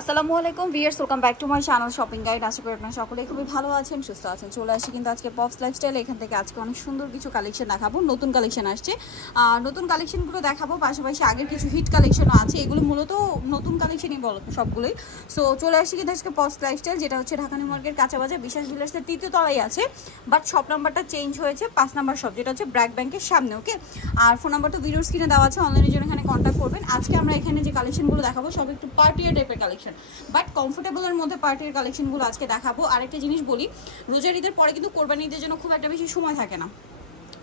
আসসালামু আলাইকুম viewers, welcome back to my channel shopping guide. আশা করি আপনারা সকলেই খুবই ভালো আছেন, সুস্থ আছেন। চলে আসি কিন্তু আজকে পপস লাইফস্টাইল। এখান থেকে আজকে অনেক সুন্দর কিছু কালেকশন দেখাবো, নতুন কালেকশন আসছে। নতুন কালেকশনগুলো দেখাবো, পাশাপাশি আগের কিছু হিট কালেকশনও আছে। এগুলো মূলত নতুন কালেকশনই বলো সবগুলোই। সো চলে আসি কিন্তু আজকে পপস লাইফস্টাইল, যেটা হচ্ছে ঢাকা নিউ মার্কেট কাঁচা বাজার বিশাল বিলাসের তৃতীয় তলায় আছে। বাট শপ নাম্বারটা চেঞ্জ হয়েছে, 5 নাম্বার শপ, যেটা হচ্ছে ব্র্যাক ব্যাংকের সামনে। ওকে, আর ফোন নাম্বারটা ভিডিওর স্ক্রিনে দেওয়া আছে, অনলাইনের জন্য এখানে কন্ট্যাক্ট করবেন। আজকে আমরা এখানে যে কালেকশনগুলো দেখাবো সব একটু পার্টিয়ার টাইপের কালেকশন, বাট কমফোর্টেবলের মধ্যে পার্টির কালেকশনগুলো আজকে দেখাবো। আরেকটা জিনিস বলি, রোজার ঈদের পরে কিন্তু কোরবানি ঈদের জন্য খুব একটা বেশি সময় থাকে না।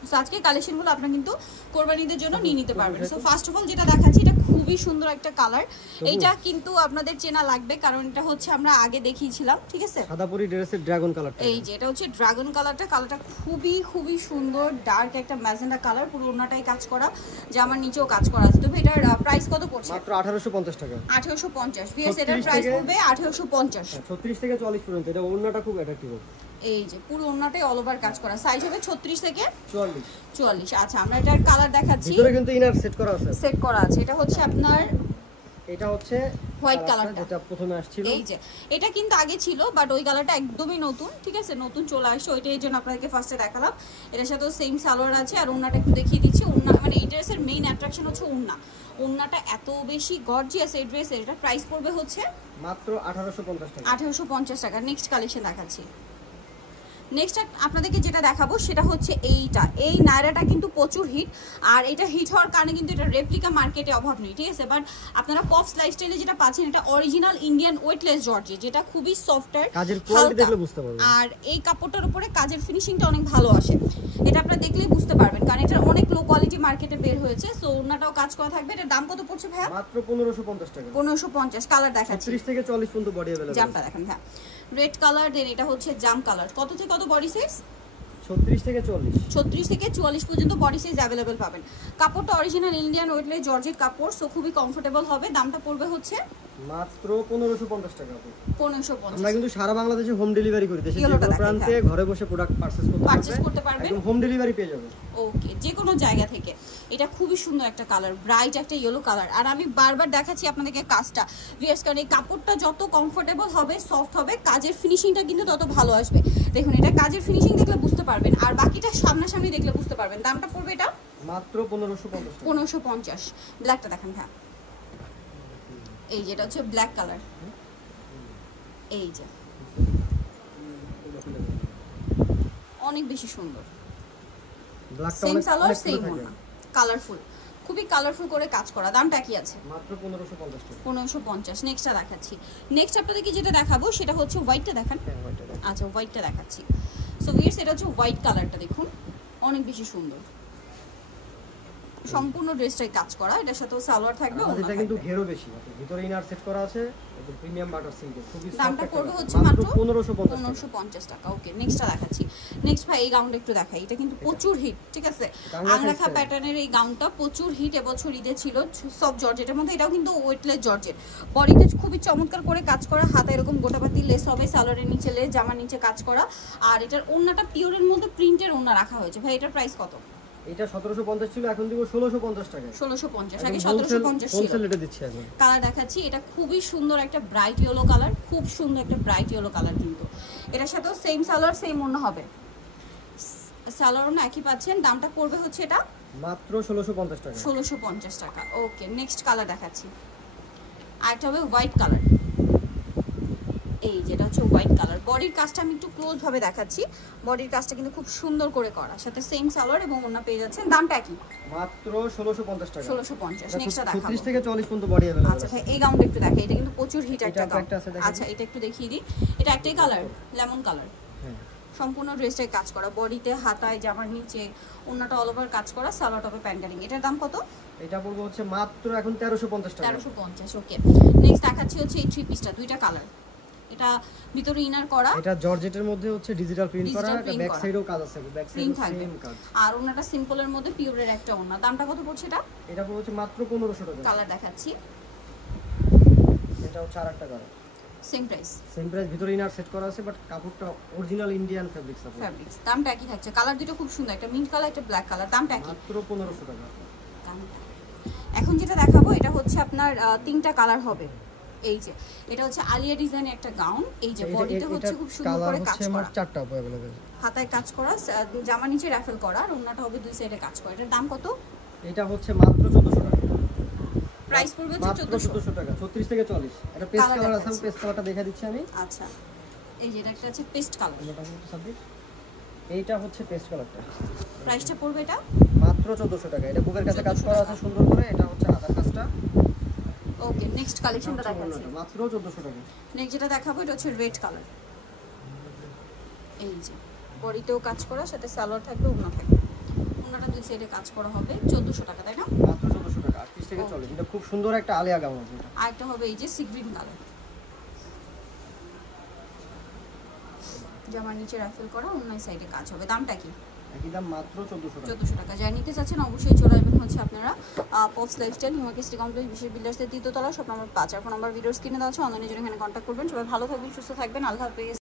সো আজকে কালেকশনগুলো আপনারা কিন্তু কোরবানি ঈদের জন্য নিয়ে নিতে পারবেন। সো ফার্স্ট অফ অল যেটা দেখাচ্ছি, এটা খুবই সুন্দর একটা কালার। এইটা কিন্তু আপনাদের চেনা লাগবে, কারণ এটা হচ্ছে আমরা আগে দেখিয়েছিলাম, ঠিক আছে? সাদাপুরি ড্রেসের ড্রাগন কালারটা, এই যে এটা হচ্ছে ড্রাগন কালারটা। কালারটা খুবই খুবই সুন্দর, ডার্ক একটা ম্যাজেন্ডা কালার, পুরো ওন্নাটাই কাজ করা, জামার নিচেও কাজ করা আছে। তবে এটার প্রাইস কত পড়ছে? মাত্র 1850 টাকা। 1850। ভিএস এটার প্রাইস পড়বে 1850। 36 থেকে 40 পর্যন্ত। এটা ওন্নাটা খুব অ্যাট্রাকটিভ। এই যে পুরো ওন্নাটাই অল ওভার কাজ করা, সাইজ হবে 36 থেকে 44। আচ্ছা, আমরা এটার কালার দেখাচ্ছি। ভিতরে কিন্তু ইনার সেট করা আছে, এটা হচ্ছে আপনার, এটা হচ্ছে হোয়াইট কালারটা, যেটা প্রথমে আসছিল। এই যে এটা কিন্তু আগে ছিল, বাট ওই কালারটা একদমই নতুন, ঠিক আছে? নতুন চলে আসছে, ওইটাই জন্য আপনাদেরকে ফার্স্টে দেখালাম। এটার সাথেও সেম সালোয়ার আছে, আর ওন্নাটা একটু দেখিয়ে দিচ্ছি। ওন্না মানে এই ড্রেসের মেইন অ্যাট্রাকশন হচ্ছে ওন্নাটা এত বেশি গর্জিয়াস এই ড্রেসের। এটা প্রাইস পড়বে হচ্ছে মাত্র 1850 টাকা। 1850 টাকা। নেক্সট কালেকশন দেখাচ্ছি। নেক্সট আপনাদেরকে যেটা দেখাবো সেটা হচ্ছে এইটা। এই নায়রাটা কিন্তু প্রচুর হিট, আর এটা হিট হওয়ার কারণে কিন্তু এটা রেপ্লিকা মার্কেটে অভাব নেই, ঠিক আছে? বাট আপনারা পপস লাইফস্টাইলে যেটা পাচ্ছেন, এটা অরিজিনাল ইন্ডিয়ান ওয়েটলেস জর্জেট, যেটা খুবই সফটার, কাজের কোয়ালিটি দেখলে বুঝতে পারবেন। আর এই কাপড়টার উপরে কাজের ফিনিশিংটা অনেক ভালো আসে। এটা আপনারা দেখলেই বুঝতে পারবেন, কারণ এটা অনেক লো কোয়ালিটি মার্কেটে বের হয়েছে। সো ওন্নাটাও কাজ করা থাকবে। এটার দাম কত পড়ছে ভাইয়া? মাত্র 1550 টাকা। 1550। কালার দেখাচ্ছি, 36 থেকে 40 পর্যন্ত বডি अवेलेबल। জামটা দেখেন ভাই, রেড কালার। দেন এটা হচ্ছে জাম কালার। কত থেকে কত বডি সাইজ? 36 থেকে 40। 36 থেকে 44 পর্যন্ত বডি সাইজ अवेलेबल পাবেন। কাপড়টা অরিজিনাল ইন্ডিয়ান ওয়েটলেস জর্জেট কাপড়, সো খুবই কমফোর্টেবল হবে। দামটা পড়বে হচ্ছে মাত্র 1550 টাকা। 1550। আমরা কিন্তু সারা বাংলাদেশে হোম ডেলিভারি করি, দেশের যে কোনো প্রান্তে ঘরে বসে প্রোডাক্ট পারচেজ করতে পারবেন, একদম হোম ডেলিভারি পেয়ে যাবেন। ওকে, যে কোনো জায়গা থেকে। এটা খুবই সুন্দর একটা কালার, ব্রাইট একটা ইয়েলো কালার। আর আমি বারবার দেখাচ্ছি আপনাদেরকে কাজটা, ভিউয়ার্স, কারণ এই কাপড়টা যত কমফোর্টেবল হবে, সফট হবে, কাজের ফিনিশিংটা কিন্তু তত ভালো আসবে। দেখুন, এটা কাজের ফিনিশিং দেখলে বুঝতে পারবেন, আর বাকিটা সামনাসামনি দেখলে বুঝতে পারবেন। দামটা পড়বে এটা মাত্র 1550 টাকা। 1550। ব্ল্যাকটা দেখেন ভাই, এই যেটা হচ্ছে ব্ল্যাক কালার। এই যে অনেক বেশি সুন্দর, সেম সালোয়ার সেম ওড়না, কালারফুল, খুবই কালারফুল করে কাজ করা। দামটা কি আছে? মাত্র 1550 টাকা। 1550। নেক্সটটা দেখাচ্ছি। নেক্সট আপনাদেরকে যেটা দেখাবো সেটা হচ্ছে হোয়াইটটা দেখান। আচ্ছা, হোয়াইটটা দেখাচ্ছি। সো ভিউয়ার্স, এটা হচ্ছে হোয়াইট কালারটা, দেখুন অনেক বেশি সুন্দর, সম্পূর্ণ ড্রেসটাই কাজ করা। এটার সাথেও সালোয়ার থাকবে, এটা কিন্তু ঘেরও বেশি, ভিতরে ইনার সেট করা আছে, একদম প্রিমিয়াম বাটার সিল্ক, খুবই সফট। দামটা পড়বে হচ্ছে মাত্র 1550 টাকা। ওকে, নেক্সটটা দেখাচ্ছি। নেক্সট ভাই, এই গাউনটা একটু দেখাই। এটা কিন্তু প্রচুর হিট, ঠিক আছে? আংরাখা প্যাটার্নের এই গাউনটা প্রচুর হিট, এবছর ঈদে ছিল। সব জর্জেটের মধ্যে, এটাও কিন্তু ওয়েটলেস জর্জেট। বডিতে খুবই চমৎকার করে কাজ করা, হাতে এরকম গোটাপাতি লেস হবে, সালোয়ারের নিচে লেস, জামার নিচে কাজ করা। আর এটার ওন্নাটা পিওরের মধ্যে প্রিন্টের ওন্না রাখা হয়েছে। ভাই, এটার প্রাইস কত? এটা 1750 ছিল, এখন দিব 1650 টাকা। 1650, আগে 1750 ছিল। হোলসেল রেটে দিচ্ছি এখন। কালার দেখাচ্ছি। এটা খুবই সুন্দর একটা ব্রাইট ইয়েলো কালার, খুব সুন্দর একটা ব্রাইট ইয়েলো কালার। কিন্তু এটার সাথেও সেম সালোয়ার সেম ওড়না হবে, সালোয়ারও না একই পাচ্ছেন। দামটা পড়বে হচ্ছে এটা মাত্র 1650 টাকা। 1650 টাকা। ওকে, নেক্সট কালার দেখাচ্ছি। আরেকটা হবে হোয়াইট কালার। এই যেটা হচ্ছে হোয়াইট কালার। বডির কাজটা আমি একটু ক্লোজ ভাবে দেখাচ্ছি। বডির কাজটা কিন্তু খুব সুন্দর করে করা, সাথে সেম সালোয়ার এবং ওড়না পেয়ে যাচ্ছেন। দামটা কি? মাত্র 1650 টাকা। 1650। নেক্সটটা দেখাবো। 36 থেকে 40 পর্যন্ত বডি अवेलेबल। আচ্ছা ভাই, এই গাউনটা একটু দেখাই। এটা কিন্তু প্রচুর হিট একটা গাউন। আচ্ছা, এটা একটু দেখিয়ে দিই। এটা একটাই কালার, লেমন কালার। হ্যাঁ, সম্পূর্ণ ড্রেসটাই কাজ করা, বডিতে, হাতায়, জামার নিচে, ওন্নাটা অল ওভার কাজ করা, সালোয়ার টপে প্যান্টারিং। এটার দাম কত? এটা পড়বে হচ্ছে মাত্র এখন 1350 টাকা। 1350। ওকে, নেক্সট দেখাচ্ছি হচ্ছে এই থ্রি পিসটা, দুইটা কালার। এটা ভিতরে ইনার করা, এটা জর্জেটের মধ্যে হচ্ছে ডিজিটাল প্রিন্ট করা, এটা ব্যাক সাইডেও কাজ আছে, ব্যাক সাইডে সেম কাজ। আর ওন্নাটা সিম্পলের মধ্যে পিওরের একটা ওন্না। দামটা কত পড়ছে এটা? এটা পড়বে হচ্ছে মাত্র 1500 টাকা। কালার দেখাচ্ছি। এটা হচ্ছে আরেকটা কালার, সেম প্রাইস। ভিতরে ইনার সেট করা আছে, বাট কাপড়টা অরিজিনাল ইন্ডিয়ান ফেব্রিক্স আছে। দামটা একই থাকছে। কালার দুটো খুব সুন্দর, একটা মিন্ট কালার, একটা ব্ল্যাক কালার। দামটা একই, মাত্র 1500 টাকা। এখন যেটা দেখাবো এটা হচ্ছে আপনার তিনটা কালার হবে। এই যে এটা হচ্ছে আলিয়া ডিজাইনের একটা গাউন, এই যে বডিতে হচ্ছে খুব সুন্দর করে কাজ করা, চারটা अवेलेबल, হাতায় কাজ করা, জামা নিচে রাফেল করা, আর ওন্নাটা হবে দুই সাইডে কাজ করা। এটার দাম কত? এটা হচ্ছে মাত্র 1400 টাকা। প্রাইস পড়বে হচ্ছে 1400 টাকা, 36 থেকে 40। এটা পেস্ট কালার আছে, আমি পেস্ট কালারটা দেখা দিচ্ছি আমি। আচ্ছা, এই যে এটা একটা আছে পেস্ট কালার, এইটা হচ্ছে পেস্ট কালারটা। প্রাইসটা পড়বে এটা মাত্র 1400 টাকা। এটা বুকের কাছে কাজ করা আছে সুন্দর করে, এটা হচ্ছে হাতার কাজটা। ওকে, নেক্সট কালেকশনটা দেখাচ্ছি, মাত্র 1400 টাকা। নেক্সট যেটা দেখাবো এটা হচ্ছে রেড কালার, এই যে বডিতেও কাজ করা, সাথে সালোয়ার থাকবে, ওড়না থাকবে, ওড়নাটা দুই সাইডে কাজ করা হবে, 1400 টাকা, তাই না? মাত্র 1400 টাকা, 38 থেকে 40। এটা খুব সুন্দর একটা আলিয়া গাউন আছে। আর একটা হবে এই যে সি গ্রিন কালার, জামার নিচে রাফেল করা, অন্য সাইডে কাজ হবে। দামটা কি? একই দাম, মাত্র 1400 টাকা। 1400 টাকা। যারা নিতে চাচ্ছেন অবশ্যই চলে আসবেন হচ্ছে আপনারা পপস লাইফস্টাইল হিমাকেস্টি কমপ্লেক্স বিশেষ বিল্ডার্সের 3য় তলা, শপ নাম্বার 5। আর ফোন নাম্বার ভিডিওর স্ক্রিনে দেওয়া আছে, অনলাইনে জন্য এখানে কন্ট্যাক্ট করবেন। সবাই ভালো থাকবেন, সুস্থ থাকবেন, আল্লাহ হাফেজ।